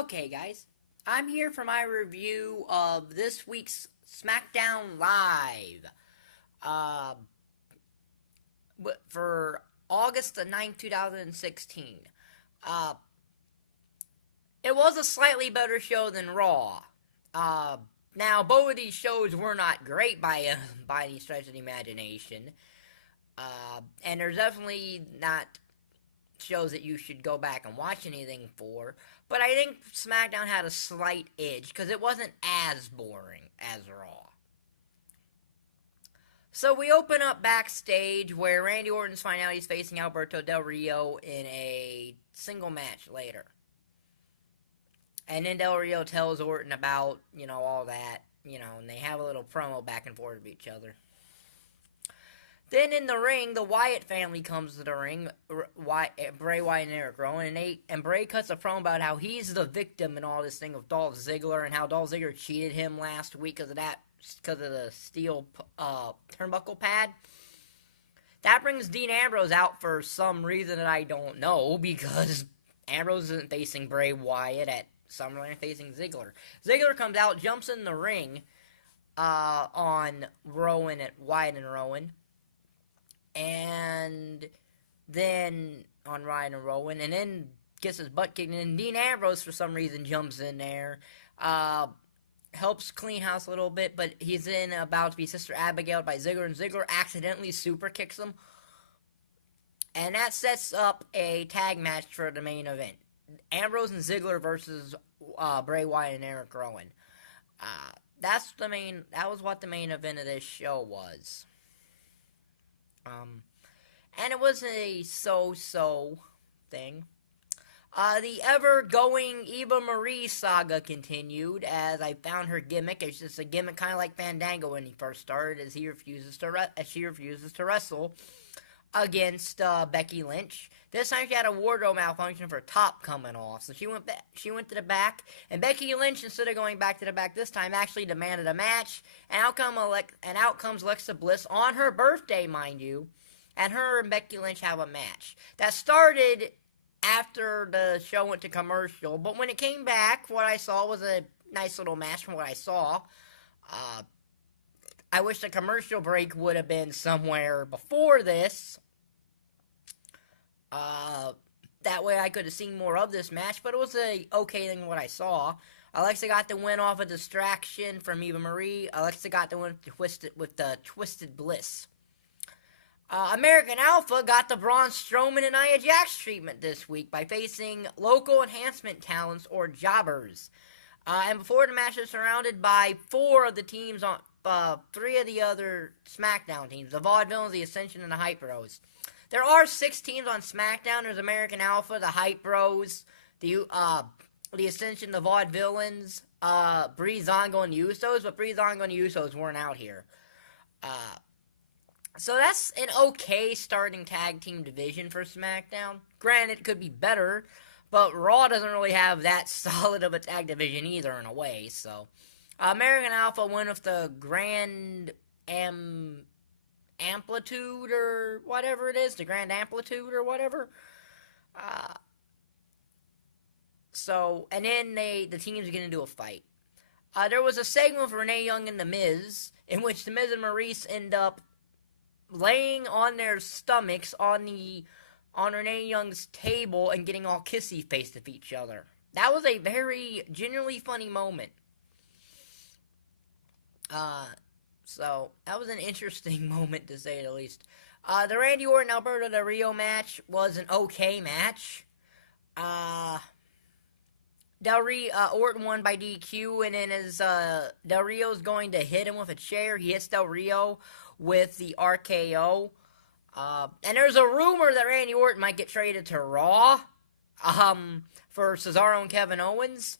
Okay, guys, I'm here for my review of this week's SmackDown Live. Uh, for August the 9th, 2016. Uh, it was a slightly better show than Raw. Now, both of these shows were not great by any stretch of the imagination. And there's definitely not shows that you should go back and watch anything for. But I think SmackDown had a slight edge because it wasn't as boring as Raw. So we open up backstage where Randy Orton's finding out he's facing Alberto Del Rio in a single match later. And then Del Rio tells Orton about, all that, and they have a little promo back and forth with each other. Then in the ring, the Wyatt family comes to the ring, Bray Wyatt and Eric Rowan, and Bray cuts a promo about how he's the victim in all this thing of Dolph Ziggler and how Dolph Ziggler cheated him last week because of the steel turnbuckle pad. That brings Dean Ambrose out for some reason that I don't know, because Ambrose isn't facing Bray Wyatt at SummerSlam, facing Ziggler. Ziggler comes out, jumps in the ring on Rowan at Wyatt and Rowan. And then on Ryan and Rowan, and then gets his butt kicked, and then Dean Ambrose for some reason jumps in there, helps clean house a little bit, but he's then about to be Sister Abigail'd by Ziggler, and Ziggler accidentally super kicks him, and that sets up a tag match for the main event: Ambrose and Ziggler versus Bray Wyatt and Eric Rowan. That was what the main event of this show was. And it was a so-so thing. The ever-going Eva Marie saga continued as I found her gimmick. It's just a gimmick kind of like Fandango when he first started, as she refuses to wrestle against Becky Lynch. This time she had a wardrobe malfunction for her top coming off, so she went to the back, and Becky Lynch, instead of going back to the back this time, actually demanded a match, and out comes Alexa Bliss on her birthday, mind you, and her and Becky Lynch have a match. That started after the show went to commercial, but when it came back, what I saw was a nice little match from what I saw. I wish the commercial break would have been somewhere before this. That way I could have seen more of this match, but it was a okay thing what I saw. Alexa got the win off a distraction from Eva Marie. Alexa got the win with the Twisted Bliss. American Alpha got the Braun Strowman and Nia Jax treatment this week by facing local enhancement talents or jobbers. And before the match is surrounded by four of the teams on three of the other SmackDown teams: the Vaudevillains, the Ascension, and the Hype Bros. There are 6 teams on SmackDown. There's American Alpha, the Hype Bros, the Ascension, the Vaudevillains, Breezango, and the Usos, but Breezango and the Usos weren't out here. So that's an okay starting tag team division for SmackDown. Granted, it could be better, but Raw doesn't really have that solid of a tag division either in a way, so. American Alpha went with the Grand Amplitude or whatever it is, the Grand Amplitude or whatever. And then the teams are going to do a fight. There was a segment with Renee Young and The Miz, in which The Miz and Maryse end up laying on their stomachs on Renee Young's table and getting all kissy-faced with each other. That was a very genuinely funny moment. So that was an interesting moment, to say the least. The Randy Orton Alberto Del Rio match was an okay match. Orton won by DQ, and then as Del Rio's going to hit him with a chair, he hits Del Rio with the RKO. And there's a rumor that Randy Orton might get traded to Raw for Cesaro and Kevin Owens.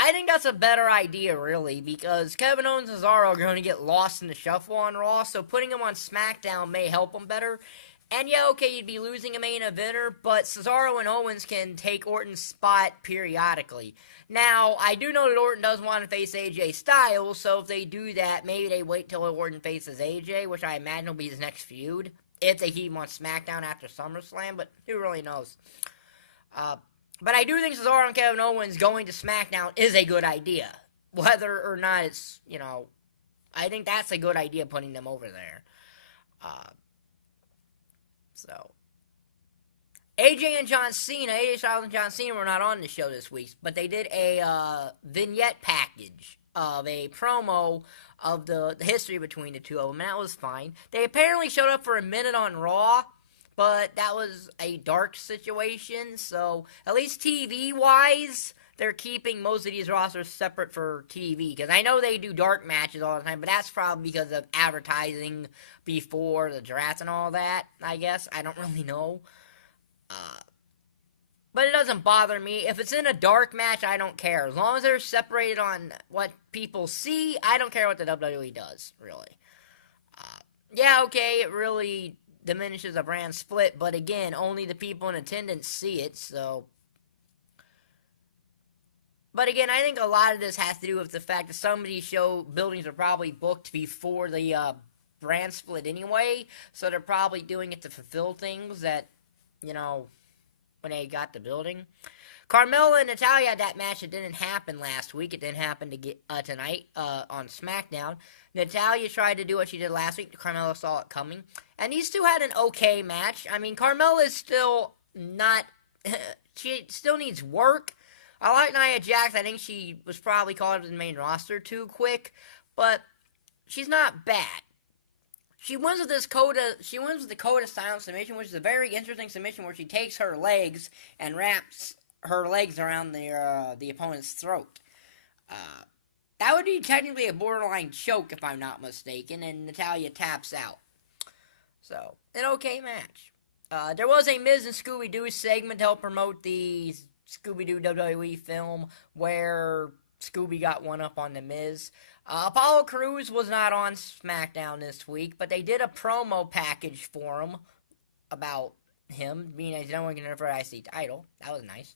I think that's a better idea, really, because Kevin Owens and Cesaro are going to get lost in the shuffle on Raw, so putting them on SmackDown may help them better. And yeah, okay, you'd be losing a main eventer, but Cesaro and Owens can take Orton's spot periodically. Now, I do know that Orton does want to face AJ Styles, so if they do that, maybe they wait till Orton faces AJ, which I imagine will be his next feud, if they keep him on SmackDown after SummerSlam, but who really knows. But I do think Cesaro and Kevin Owens going to SmackDown is a good idea. Whether or not it's, I think that's a good idea putting them over there. So, AJ Styles and John Cena were not on the show this week, but they did a vignette package of a promo of the history between the two of them, and that was fine. They apparently showed up for a minute on Raw, but that was a dark situation, so at least TV-wise, they're keeping most of these rosters separate for TV, because I know they do dark matches all the time, but that's probably because of advertising before the draft and all that, I guess. I don't really know. But it doesn't bother me. If it's in a dark match, I don't care. As long as they're separated on what people see, I don't care what the WWE does, really. Yeah, okay, it really diminishes a brand split, but again, only the people in attendance see it, so... But again, I think a lot of this has to do with the fact that some of these show buildings are probably booked before the brand split anyway, so they're probably doing it to fulfill things that, when they got the building. Carmella and Natalya had that match that didn't happen last week. It didn't happen tonight on SmackDown. Natalya tried to do what she did last week. Carmella saw it coming. And these two had an okay match. I mean, Carmella is still not... she still needs work. I like Nia Jax. I think she was probably called up to the main roster too quick. But she's not bad. She wins with the Coda silent submission, which is a very interesting submission where she takes her legs and wraps her legs around the opponent's throat. That would be technically a borderline choke, if I'm not mistaken, and Natalya taps out. So, an okay match. There was a Miz and Scooby-Doo segment to help promote the Scooby-Doo WWE film where Scooby got one up on the Miz. Apollo Crews was not on SmackDown this week, but they did a promo package for him about him being a number one contender for the IC title. That was nice.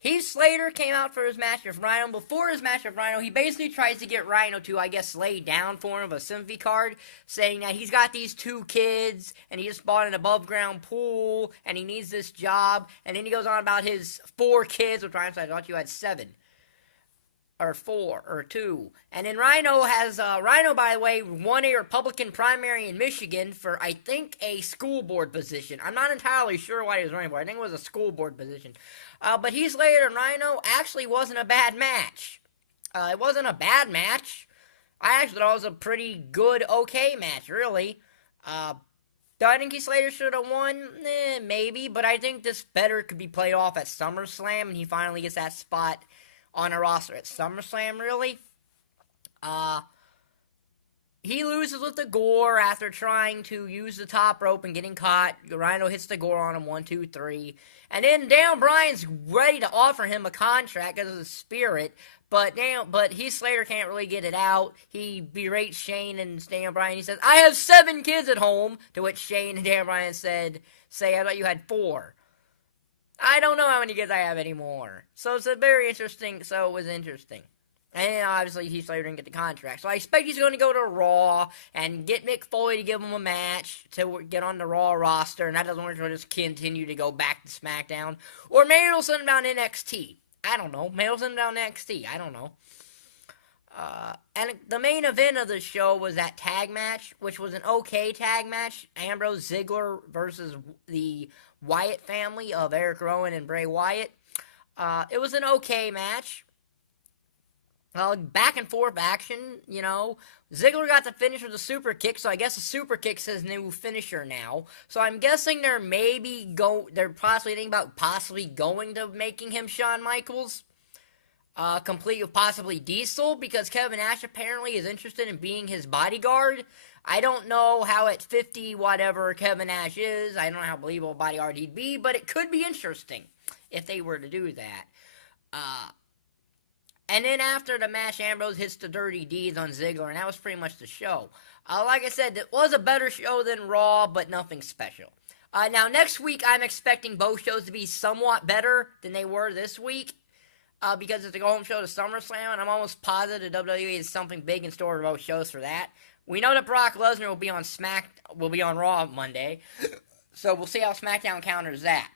Heath Slater came out for his match with Rhino. Before his match with Rhino, he basically tries to get Rhino to, I guess, lay down for him a sympathy card, saying that he's got these 2 kids, and he just bought an above-ground pool, and he needs this job, and then he goes on about his 4 kids, which I thought you had 7. Or 4, or 2. And then Rhino, by the way, won a Republican primary in Michigan for, I think, a school board position. I'm not entirely sure what he was running for. I think it was a school board position. But Heath Slater and Rhino actually wasn't a bad match. It wasn't a bad match. I actually thought it was a pretty good, okay match, really. Do I think Heath Slater should have won? Maybe. But I think this better could be played off at SummerSlam, and he finally gets that spot on a roster at SummerSlam, really. He loses with the Gore after trying to use the top rope and getting caught. Rhino hits the Gore on him, 1, 2, 3. And then Daniel Bryan's ready to offer him a contract because of the Spirit, but Heath Slater can't really get it out. He berates Shane and Daniel Bryan. He says, "I have 7 kids at home," to which Shane and Daniel Bryan say, "I thought you had 4. I don't know how many kids I have anymore. So it was interesting. And then obviously Heath Slater didn't get the contract. So I expect he's going to go to Raw and get Mick Foley to give him a match to get on the Raw roster. And that doesn't work, he'll just continue to go back to SmackDown. Or maybe he'll send him down to NXT. I don't know. Maybe he'll send him down to NXT. I don't know. And the main event of the show was that tag match, which was an okay tag match. Ambrose, Ziggler versus the Wyatt family of Eric Rowan and Bray Wyatt. It was an okay match. Back and forth action, Ziggler got the finish with a super kick, so I guess the super kick's his new finisher now. So I'm guessing they're possibly thinking about possibly going to making him Shawn Michaels. Complete with possibly Diesel, because Kevin Nash apparently is interested in being his bodyguard. I don't know how at 50 whatever Kevin Nash is. I don't know how believable a bodyguard he'd be, but it could be interesting if they were to do that. And then after the match, Ambrose hits the dirty deeds on Ziggler, and that was pretty much the show. Like I said, it was a better show than Raw, but nothing special. Now, next week, I'm expecting both shows to be somewhat better than they were this week, because it's a go-home show to SummerSlam, and I'm almost positive the WWE has something big in store for both shows for that. We know that Brock Lesnar will be on Raw Monday, so we'll see how SmackDown counters that.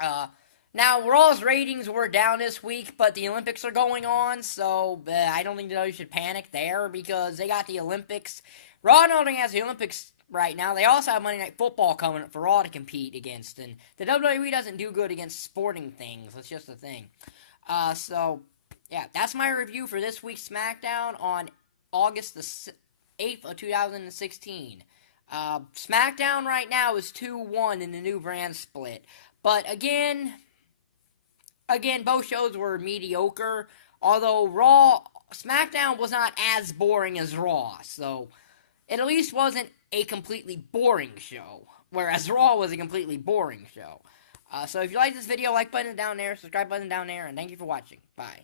Now, Raw's ratings were down this week, but the Olympics are going on, so I don't think that you should panic there because they got the Olympics. Raw not only has the Olympics right now, they also have Monday Night Football coming up for Raw to compete against, and the WWE doesn't do good against sporting things. That's just the thing. Yeah, that's my review for this week's SmackDown on August the 8th of 2016. SmackDown right now is 2-1 in the new brand split. But again, both shows were mediocre. Although SmackDown was not as boring as Raw. So, it at least wasn't a completely boring show. Whereas Raw was a completely boring show. So if you like this video, like button down there, subscribe button down there, and thank you for watching. Bye.